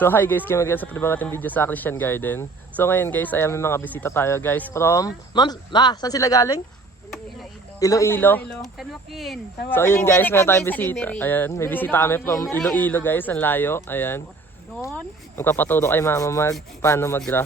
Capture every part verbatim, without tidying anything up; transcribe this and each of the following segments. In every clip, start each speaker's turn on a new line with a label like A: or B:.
A: So hi guys, kayo mag-guys sa panibang ating video sa Christian Garden. So ngayon guys, ay may mga bisita tayo guys from... Ma'am, ma, saan sila galing? Iloilo.
B: San Joaquin.
A: So ayun guys, may tayong bisita. Ayan, may bisita kami from Iloilo guys, ang layo. Ayan.
B: Doon.
A: Magpapaturo kay mama mag paano mag-graph.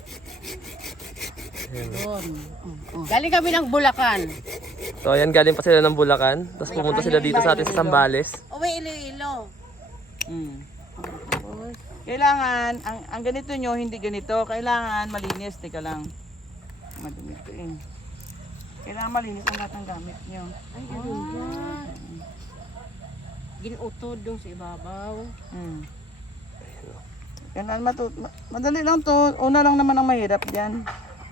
B: Doon. Galing kami ng Bulacan.
A: So ayan, galing pa sila ng Bulacan. Tapos pumunta sila dito sa atin sa Sambales.
B: Uwi Iloilo.
C: Mm. Kailangan, ang, ang ganito nyo, hindi ganito. Kailangan malinis. Teka lang. Madumi ito eh. Kailangan malinis ang lahat ng gamit nyo.
B: Ay, ganun yan. Ginutod doon sa ibabaw.
C: Mm. Kailangan matut... ma- Madali lang to. Una lang naman ang mahirap dyan.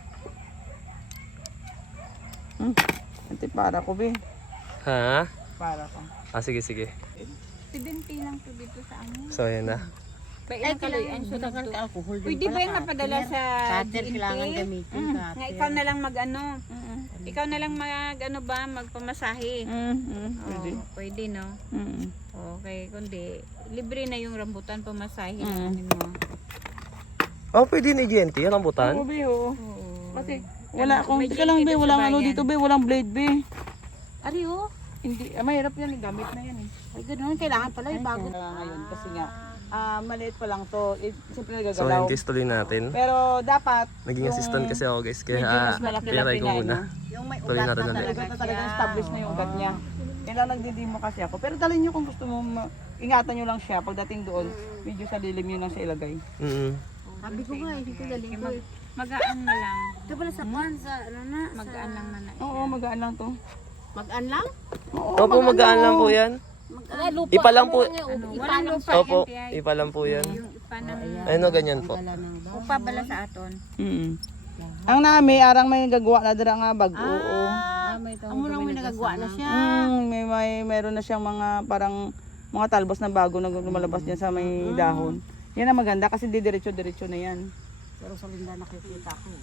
C: Hmm. Ante para ko, be.
A: Ha?
C: Para ko.
A: Ah, sige, sige.
B: Tibinti lang to dito sa amin.
A: So ayan na.
B: Ay, kailangan siya lang to. Alcohol din. Uy, di ba yung napadala sa G N T?
D: Kailangan gamitin
B: Mm,
D: cutter.
B: nga ikaw na lang mag-ano. Ikaw na lang mag ano ba, magpamasahe.
C: Mm, mm, pwede.
B: Oh, pwede no.
C: Mm.
B: Okay, kundi libre na yung rambutan pamasahe
C: Mm.
B: namin mo.
A: Oh, pwede ni G N T, ang
C: Oo,
A: rambutan.
C: be, oo.
B: Oo.
C: Kasi wala akong...
B: May
C: Teka lang,
B: G N T
C: be.
B: dun sa
C: Walang ano
B: bayan.
C: dito, be. Walang blade, be.
B: Ari oh.
C: Hindi, ah, mahirap yan. eh. Gamit na yan eh.
B: Ay, ganun. Kailangan pala yung bago.
C: Kaya ngayon kasi nga ah maliit pa lang to. Eh, siyempre
A: So
C: nagagalaw.
A: ayan guys, tuloy natin.
C: Pero dapat
A: Naging assistant kasi ako guys,
C: medyo
A: kaya
C: mas malaki-laki
A: pinatay ko
C: na,
A: muna.
C: no?
D: Yung may
A: Tuloy
D: ugat
A: natin
D: na
A: ulit.
D: talaga
C: Talaga na
D: siya.
C: talagang established na yung ugat niya. Yan lang nagdidimo kasi ako. Pero dalhin nyo kung gusto mo, ma- ingatan nyo lang siya. Pagdating doon, medyo sa lilim nyo lang siya ilagay.
A: Mm.
D: Sabi ko nga, hindi ko galing ko.
B: Mag, magaan na lang.
D: Ito pala sa pan, sa ano na.
B: Magaan lang na na.
C: Oo, magaan lang to.
D: Mag-an lang?
C: Oo,
A: Opo, magaan lang po yan.
D: Mag-an. lupa.
A: Ipa lang po.
B: Ano, walang lupa
A: Opo,
B: yan, tiay.
A: ipa lang po yan.
B: Yung ipa ng
A: Ano, ganyan po.
B: upa bala sa aton.
C: Mm. Ang nami, arang may gagawa na dira nga bag. Oo.
D: Ah, amo lang may nagagawa na siya.
C: Mm, may, may meron na siyang mga parang mga talbos na bago na lumalabas diyan sa may dahon. Yan ang maganda kasi di diretso-diretso na yan.
D: Pero sa linda nakikita ko.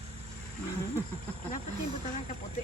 D: Dapat yung butangan kaputi.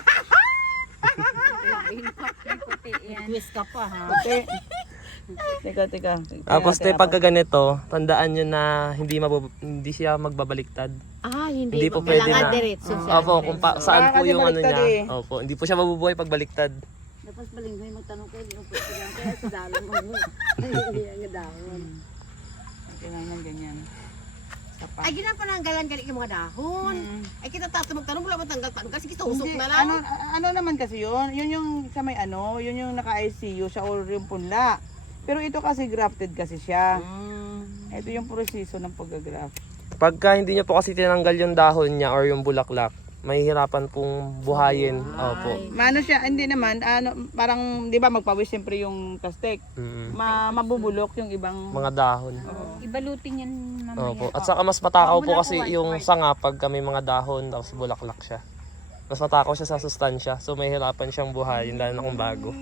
B: Puti yan.
D: Twist ka pa ha.
C: Puti. Teka, teka.
A: Tapos te, pagka ganito, tandaan nyo na hindi mabab- hindi siya magbabaliktad.
D: Ah, hindi.
A: Hindi po pwede
D: Kailangan
A: na.
D: diretso siya.
A: Opo, kung pa, saan
C: Ah,
A: po
C: kasi
A: yung ano
C: baliktad
A: niya.
C: eh.
A: Opo, hindi po siya mabubuhay pag baliktad.
D: Tapos balinggoy magtanong kayo, ano po siya kaya sa dalong mo. Hindi ang dahon.
C: Kailangan ganyan. Sapat.
D: Ay, ginapananggalan galing yung mga dahon. Ay, kita tato magtanong, wala matanggal-tanggal. Sige, tusok
C: Hindi,
D: na lang.
C: Ano, ano naman kasi yun? Yun yung sa may ano, yun yung naka-I C U siya or yung punla. Pero ito kasi grafted kasi siya.
D: Mm.
C: Ito yung proseso ng pag-graft.
A: Pagka hindi nyo po kasi tinanggal yung dahon niya or yung bulaklak, mahihirapan pong buhayin. Opo.
C: Maano siya, hindi naman, ano, parang, di ba magpawis siyempre yung tastek.
A: Mm.
C: Ma mabubulok yung ibang...
A: Mga dahon.
B: Ibalutin yan mamaya.
A: Opo. At saka mas matakaw po kasi yung sanga pag may mga dahon tapos bulaklak siya. Mas matakaw siya sa sustansya. So mahihirapan siyang buhayin lalo na kung bago.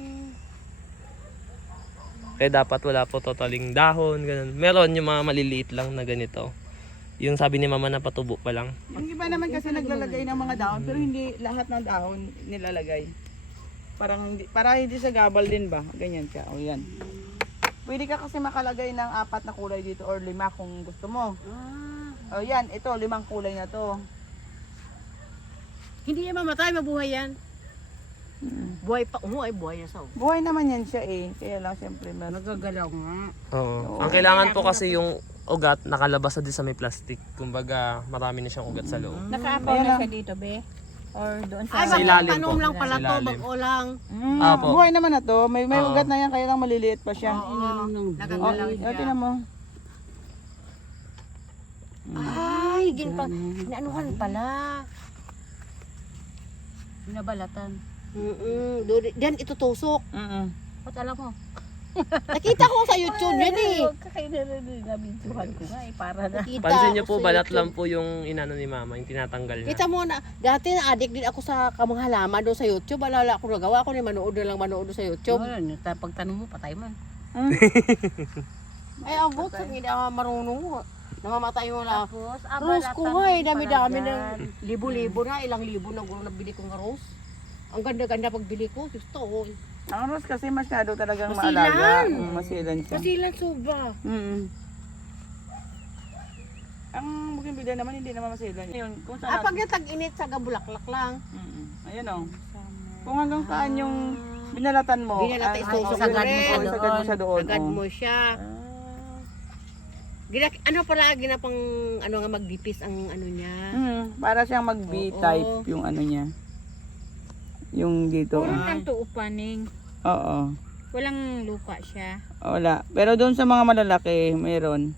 A: Kaya dapat wala po totaling dahon, ganun. Meron yung mga maliliit lang na ganito. Yung sabi ni mama na patubo pa lang.
C: Yung iba naman kasi naglalagay ng mga dahon, pero hindi lahat ng dahon nilalagay. Parang hindi, para hindi sa gabal din ba? Ganyan siya. O yan. Pwede ka kasi makalagay ng apat na kulay dito or lima kung gusto mo.
D: Ah.
C: O yan, ito, limang kulay na to.
D: Hindi yan mamatay, mabuhay yan. Buhay pa, umu ay buhay na sa.
C: Buhay naman yan siya eh. Kaya lang siyempre meron.
D: Nagagalaw nga.
A: Oo. Ang kailangan po kasi yung ugat nakalabas na din sa may plastic. Kumbaga marami na siyang ugat sa loob.
B: Nakaapaw
C: Ayan
B: na
C: lang.
B: siya dito, be? Or doon sa...
D: Ay,
A: Sa ilalim
D: tanong
A: po.
D: lang pala
A: Sa
D: to,
A: ilalim.
D: bago lang.
C: Mm,
A: Apo.
C: buhay naman na to. May, may
A: Oo.
C: ugat na yan, kaya lang maliliit pa siya.
D: Oo,
C: O,
D: nagagalaw
C: o,
D: siya.
C: tingnan mo.
D: Ay, gin pa. Inaanuhan pala.
B: Nabalatan.
D: Mm-mm. Doon- Diyan itutusok.
C: Mm-mm.
B: Ba't alam mo?
D: Nakita ko sa YouTube yan eh.
B: Kakainan na nabidyohan ko nga eh, para na.
D: Nakita
A: Pansin niyo
D: ko
A: po,
D: sa
A: balat
D: YouTube.
A: lang po yung inano ni mama, yung tinatanggal niya.
D: Kita mo na, dati na addict din ako sa kamang halaman doon sa YouTube. Wala wala akong nagawa. Ako ni manood na lang manood sa YouTube.
B: Wala, pagtanong mo, patay man.
D: Ay, ang buto, hindi ako marunong. Namamatay mo na.
B: Tapos,
D: Rose ko nga eh, dami-dami
B: na.
D: ng libo-libo na, ilang libo na gulo nabili kong rose. Ang ganda-ganda pagbili ko, gusto ko.
C: Ang rose kasi masyado talagang
D: Masilan.
C: maalaga. Mm, masilan siya.
D: Kasi lang sobra.
C: Mm. Ang bougainvillea naman hindi naman maselan. Yun, kung
D: Ah,
C: saan.
D: pag yung tag-init, sa gabulaklak lang.
C: Mm-mm. Ayan o. Kung hanggang saan yung binalatan mo.
D: Binalatan,
C: ay-
D: isusok
C: sagad
D: mo
C: mo
D: siya
C: oo, isagad mo siya doon.
D: Agad
C: oo.
D: mo siya.
C: Ah.
D: Gina, ano pala, ginapang, ano nga, magdipis ang ano niya.
C: Mm, para siyang mag B-type
D: Oo.
C: yung ano niya. Yung dito.
B: Puro
C: Ah.
B: lang to upaning.
C: Oo.
B: Walang lupa siya.
C: Wala. Pero doon sa mga malalaki, mayroon.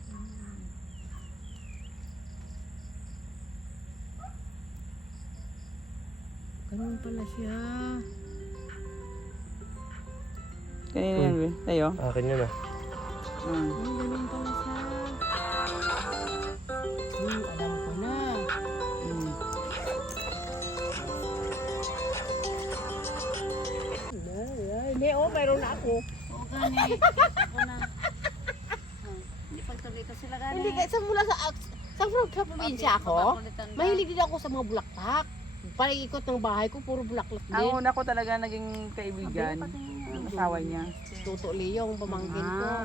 D: Ganun pala siya.
C: Kanina yan, Will. Tayo.
A: Akin yun ah.
C: Mm.
D: Oh, ganun pala siya. Hmm, alam ko na.
C: Mm.
D: Ay, ay, Hindi, oh, mayroon na ako.
B: O gani. Una. Hindi pagtuloy ko sila gani.
D: Hindi, kasi mula sa, sa, sa probinsya ako, mahilig din ako sa mga bulaklak. Palikot ng bahay ko, puro bulaklak
C: Ang
D: din.
C: una ko talaga naging kaibigan, ang asawa niya.
D: Tuto Leo, ang pamangkin ko.
C: Ah.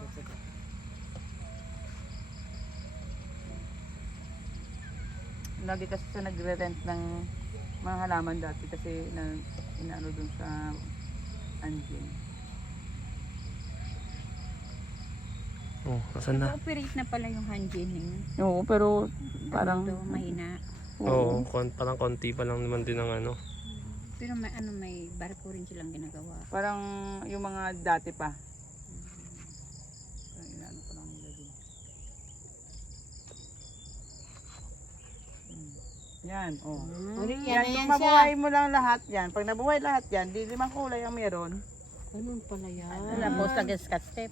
C: Lagi kasi siya nagre-rent ng mga halaman dati kasi na inaano dun sa Anjin.
A: Oh, asan na?
B: Operate na pala yung hanjin eh.
C: Oo, pero parang
B: Ito, mahina.
A: Oo, kon parang konti pa lang naman din ang ano.
B: Pero may ano may barko rin silang ginagawa.
C: parang yung mga dati pa. Parang inaano ko lang nila din. Hmm. Yan, oh.
D: Hmm,
C: Yan,
D: yan na
C: kung
D: yan siya.
C: mabuhay mo lang lahat yan, pag nabuhay lahat yan, di limang kulay ang meron.
D: Ganun pala yan.
B: Tapos lagay scotch tape.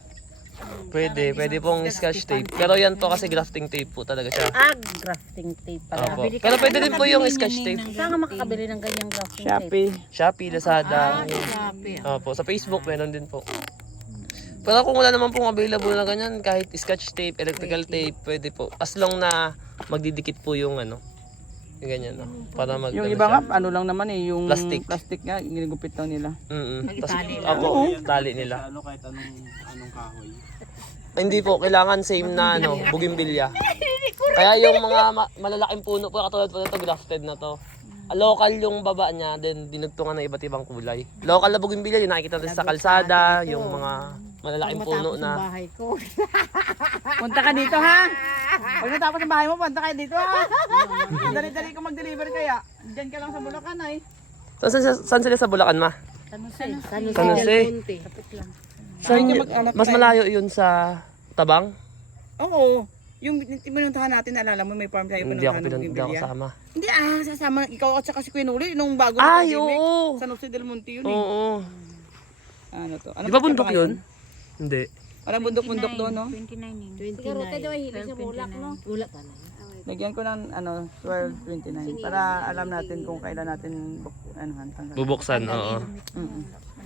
A: Pwede, pwede pong scotch tape. Pero yan po kasi grafting tape po talaga siya.
B: Ah, grafting tape pala.
A: Opo. Pero pwede din po yung scotch tape.
B: Saan ka makakabili ng ganyang grafting tape?
C: Shopee.
A: Shopee, Lazada.
D: Grabe.
A: Opo, sa Facebook meron din po. Pero kung wala naman pong available na ganyan, kahit scotch tape, electrical tape, pwede po. As long na magdidikit po yung ano, yung ganyan, no? Para mag
C: Yung
A: ano
C: iba
A: siya.
C: nga, ano lang naman eh, yung
A: Plastic.
C: plastic nga, ginigupit lang nila.
A: Mm-mm.
D: Ay,
A: Tas,
D: tali
A: opo, tali nila.
E: Ano kahit anong anong kahoy.
A: Hindi po, kailangan same na ano, bougainvillea. Kaya yung mga ma- malalaking puno po, katulad po nito, grafted na to. Ah, local yung baba niya, then dinugtungan ng iba't ibang kulay. Local na bougainvillea, yung nakikita natin sa kalsada, yung mga malalaking puno
D: Matapos ang
A: na.
D: bahay ko.
C: Punta ka dito ha! Pag natapos ang bahay mo, punta ka dito ha! Dali-dali ko mag-deliver kaya. Diyan ka lang sa Bulacan ay.
A: Saan, saan, saan sila sa Bulacan, ma?
B: Ano sa'yo?
D: San
A: San
D: Jose
A: Jose.
D: del Monte.
A: Saan,
C: ka mag-anak
A: mas
C: tayo.
A: malayo yun sa Tabang?
C: Oo. Yung pinuntahan natin, naalala mo, may farm tayo
A: Hindi
C: pinuntahan
A: ako
C: ng
A: pinun- hindi ako
C: Biblia.
A: kasama.
C: Hindi ah, sasama ikaw at saka si Queen Uli nung bago
A: Ay,
C: pandemic.
A: oo.
C: San Jose del Monte yun eh.
A: Oo.
C: Ano to? Ano
A: Di ba
C: pa
A: bundok
C: ngayon?
A: yun? Hindi.
C: Parang bundok-bundok doon, no?
B: twenty-nine yun.
D: twenty-nine.
B: Wala
D: no? Wala pa na.
C: Lagyan ko ng ano, twelve twenty-nine para alam natin kung kailan natin buk ano tanggal.
A: Bubuksan, oo.
C: Mm.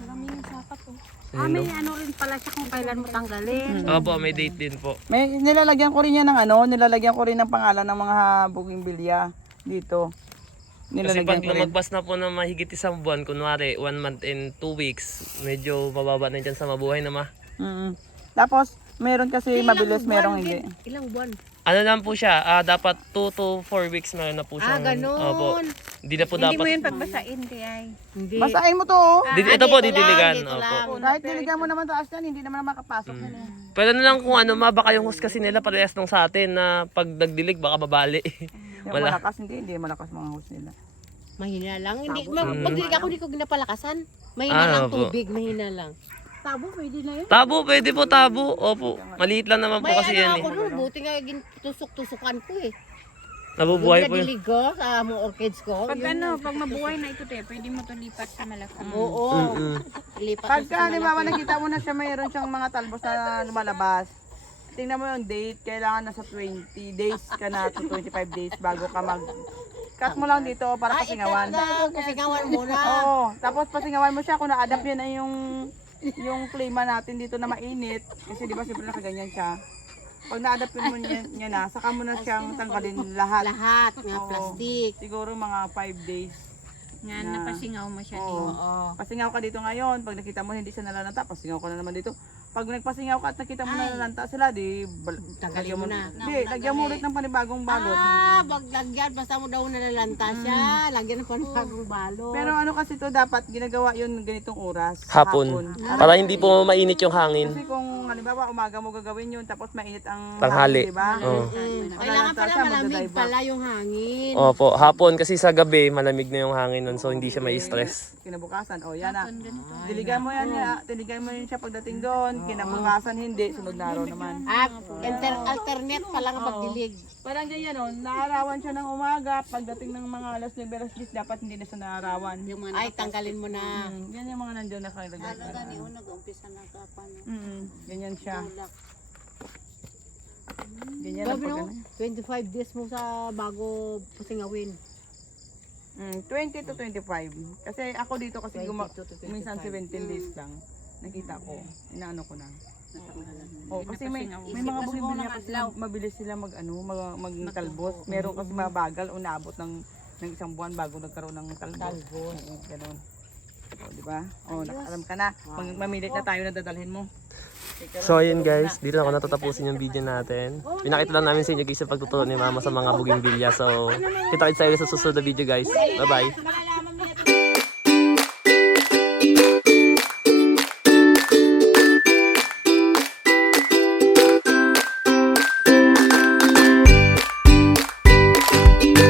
B: Ah, may ano rin pala siya kung kailan mo tanggalin.
A: Opo, may date din po.
C: May nilalagyan ko rin yan ng ano, nilalagyan ko rin ng pangalan ng mga bougainvillea dito.
A: Kasi
C: Nilalagyan
A: pag
C: ko rin.
A: lumagpas na po ng mahigit isang buwan, kunwari one month and two weeks, medyo mababa na dyan sa mabuhay na ma.
C: Mm. Tapos meron kasi mabilis, merong hindi.
D: Ilang buwan?
A: Ano lang po siya, ah, dapat two to four weeks meron na po
D: Ah,
A: siyang... Opo.
D: ganun.
A: Hindi na po
B: Hindi
A: dapat...
B: mo yun pagbasain, di ay.
D: Hindi.
C: Basahin mo to. oh.
A: Di-
D: Ah,
A: ito po,
D: dito lang,
A: didiligan.
D: dito
A: Opo.
D: lang.
C: Kahit niligan mo naman taas yan, hindi naman makapasok yan eh.
A: Pero na lang kung ano ma, baka yung host kasi nila parehas nung sa atin na pag nagdilig baka babali.
C: Yung
A: Wala.
C: malakas, hindi, hindi malakas mga host nila.
D: Mahina lang. Hindi, mag, magdilig ako, hindi ko ginapalakasan. Mahina
A: Ah,
D: lang
A: opo.
D: tubig, mahina lang.
B: Tabo, pwede na yun.
A: Tabo, pwede po tabo. Opo, maliit lang naman po
D: May
A: kasi
D: ano
A: yan
D: ako
A: eh.
D: doon, buti nga tusok-tusukan ko eh.
A: Nabubuhay
D: Yung
A: po yun.
D: nadilig ko sa mga orchids ko.
B: Pag
D: yun
B: ano,
D: lang.
B: pag mabuhay na ito, te, pwede mo to lipat sa malaki.
D: Oo.
A: Mm-mm.
D: Lipat na
C: Pagka
D: sa
C: halimbawa
D: malaki.
C: nakita mo na siya mayroon siyang mga talbos na lumalabas, tingnan mo yung date, kailangan nasa twenty days ka na to twenty-five days bago ka mag... Cut mo lang dito para
D: Ay,
C: pasingawan.
D: ito na, pasingawan muna.
C: Oo, tapos pasingawan mo siya kung na-adapt yun na yung yung klima natin dito na mainit. Kasi di ba siyempre nakaganyan siya. Pag na-adapt mo niya, niya na, saka mo na siyang tanggalin lahat.
D: Lahat nga
C: Oo.
D: plastic.
C: Siguro mga five days.
B: Nga,
C: Na-
B: napasingaw mo siya
C: Oo.
B: din.
D: Oo.
C: Pasingaw ka dito ngayon, pag nakita mo hindi siya nalalanta, pasingaw ka na naman dito. Pag nagpasingaw ka at nakita mo na lalanta sila, di bal-
D: Tanggalin
C: lagyan
D: mo na.
C: Di, lagyan mo ulit ng panibagong balot.
D: Ah, wag lagyan. Basta mo daw nalalanta siya. Lagyan ng panibagong balot.
C: Pero ano kasi to dapat ginagawa yun ganitong oras.
A: Hapon. Para hindi po mainit yung hangin.
C: Kasi kung halimbawa umaga mo gagawin yun tapos mainit ang
A: Tanghali.
C: hangin, di ba?
A: Oo.
D: Mm,
C: Wala
D: kailangan
C: lang
D: pala
C: siya,
D: malamig
C: magdadive
D: pala yung hangin.
A: Opo, hapon kasi sa gabi malamig na yung hangin nun so hindi siya may stress.
C: Kinabukasan, oh yan na. Diligan mo yan, ya. Diligan mo yun siya pagdating doon. Kinabukasan hindi, sunod na araw naman.
D: At enter, alternate pala ang pagdilig.
C: Parang ganyan, oh, naarawan siya ng umaga. Pagdating ng mga alas nine, alas ten, dapat hindi na siya naarawan.
D: Ay, tanggalin mo na.
C: Mm, yan yung mga nandiyon nakalagay.
B: nag-umpisa na kapan.
C: Mm, ganyan siya. Ganyan ang
D: Sabi no,
C: pag ano.
D: twenty-five days mo sa bago pasingawin.
C: Mm, twenty to twenty-five. Kasi ako dito kasi guma-
D: twenty to twenty-five.
C: minsan seventeen days lang. Nakita ko. Inaano ko na. Oh, kasi may may mga bumibili kasi mabilis sila mag ano, mag, magkalbos. Meron kasi mabagal o naabot ng ng isang buwan bago nagkaroon ng kalbos. Oo, ganun. Oh, di ba? Oh, alam ka na. Mag- mamilit na tayo na dadalhin mo.
A: So ayun guys, dito na ako natatapusin yung video natin. Pinakita lang namin sa inyo guys yung pagtuturo ni mama sa mga bugimbilya. So kita-kits tayo sa susunod na video guys. Bye bye!